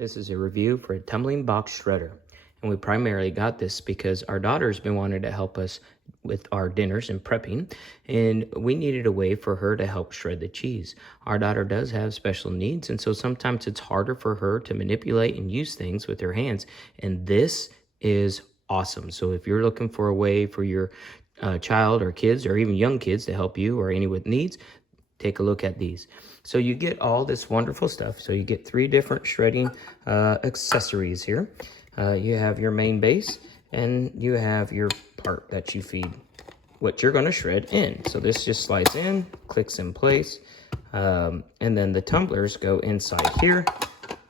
This is a review for a tumbling box shredder. And we primarily got this because our daughter's been wanting to help us with our dinners and prepping, and we needed a way for her to help shred the cheese. Our daughter does have special needs, and so sometimes it's harder for her to manipulate and use things with her hands, and this is awesome. So if you're looking for a way for your child or kids or even young kids to help you or any with needs, take a look at these. So you get all this wonderful stuff. So you get 3 different shredding accessories here. You have your main base, and you have your part that you feed what you're going to shred in. So this just slides in, clicks in place, and then the tumblers go inside here,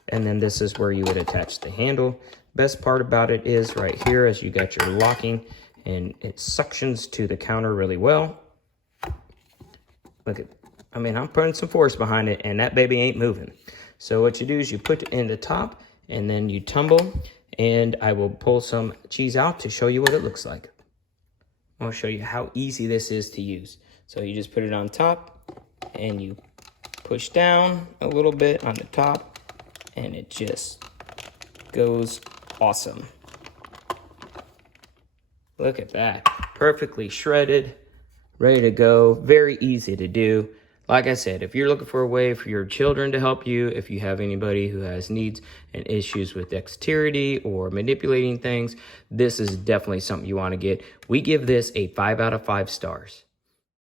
and then this is where you would attach the handle. Best part about it is right here, as you got your locking, and it suctions to the counter really well. Look at, I mean, I'm putting some force behind it, and that baby ain't moving. So what you do is you put it in the top, and then you tumble, and I will pull some cheese out to show you what it looks like. I'll show you how easy this is to use. So you just put it on top, and you push down a little bit on the top, and it just goes awesome. Look at that. Perfectly shredded, ready to go, very easy to do. Like I said, if you're looking for a way for your children to help you, if you have anybody who has needs and issues with dexterity or manipulating things, this is definitely something you want to get. We give this a 5 out of 5 stars.